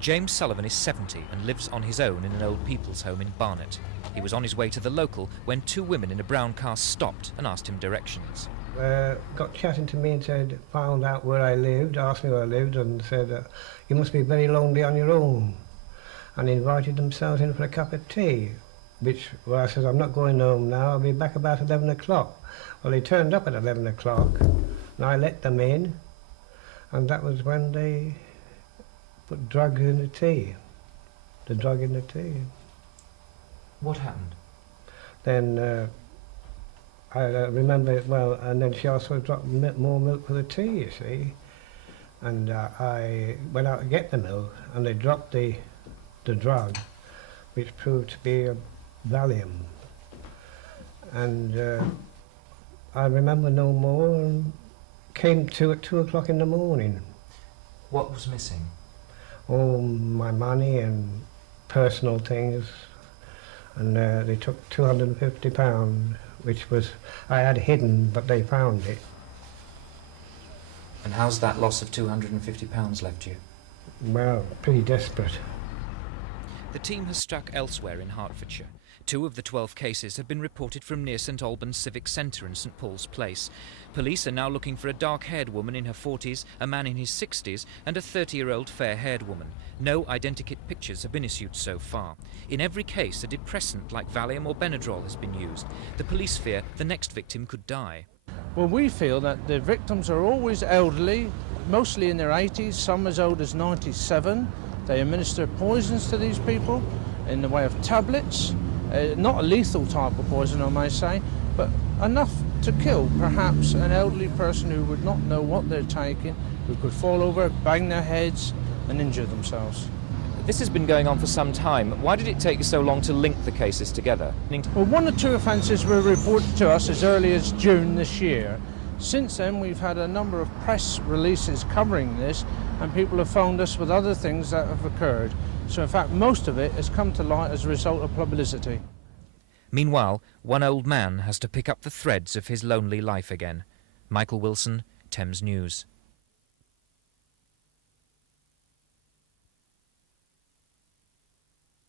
James Sullivan is 70 and lives on his own in an old people's home in Barnet. He was on his way to the local when two women in a brown car stopped and asked him directions. Got chatting to me and said, found out where I lived, asked me where I lived, and said, you must be very lonely on your own. And invited themselves in for a cup of tea, I said, I'm not going home now, I'll be back about 11 o'clock. Well, they turned up at 11 o'clock, and I let them in, and that was when they put drugs in the tea. The drug in the tea. What happened? Then I remember it well, and then she also dropped more milk for the tea, you see. And I went out to get the milk, and they dropped the drug, which proved to be a Valium. And I remember no more, and came to at 2 o'clock in the morning. What was missing? Oh, my money and personal things, and they took £250, which I had hidden, but they found it. And how's that loss of £250 left you? Well, pretty desperate. The team has struck elsewhere in Hertfordshire. 2 of the 12 cases have been reported from near St Albans Civic Centre in St Paul's Place. Police are now looking for a dark-haired woman in her 40s, a man in his 60s and a 30-year-old fair-haired woman. No identikit pictures have been issued so far. In every case, a depressant like Valium or Benadryl has been used. The police fear the next victim could die. Well, we feel that the victims are always elderly, mostly in their 80s, some as old as 97. They administer poisons to these people in the way of tablets. Not a lethal type of poison, I may say, but enough to kill perhaps an elderly person who would not know what they're taking, who could fall over, bang their heads and injure themselves. This has been going on for some time. Why did it take you so long to link the cases together? Well, 1 or 2 offences were reported to us as early as June this year. Since then, we've had a number of press releases covering this, and people have phoned us with other things that have occurred. So in fact, most of it has come to light as a result of publicity. Meanwhile, one old man has to pick up the threads of his lonely life again. Michael Wilson, Thames News.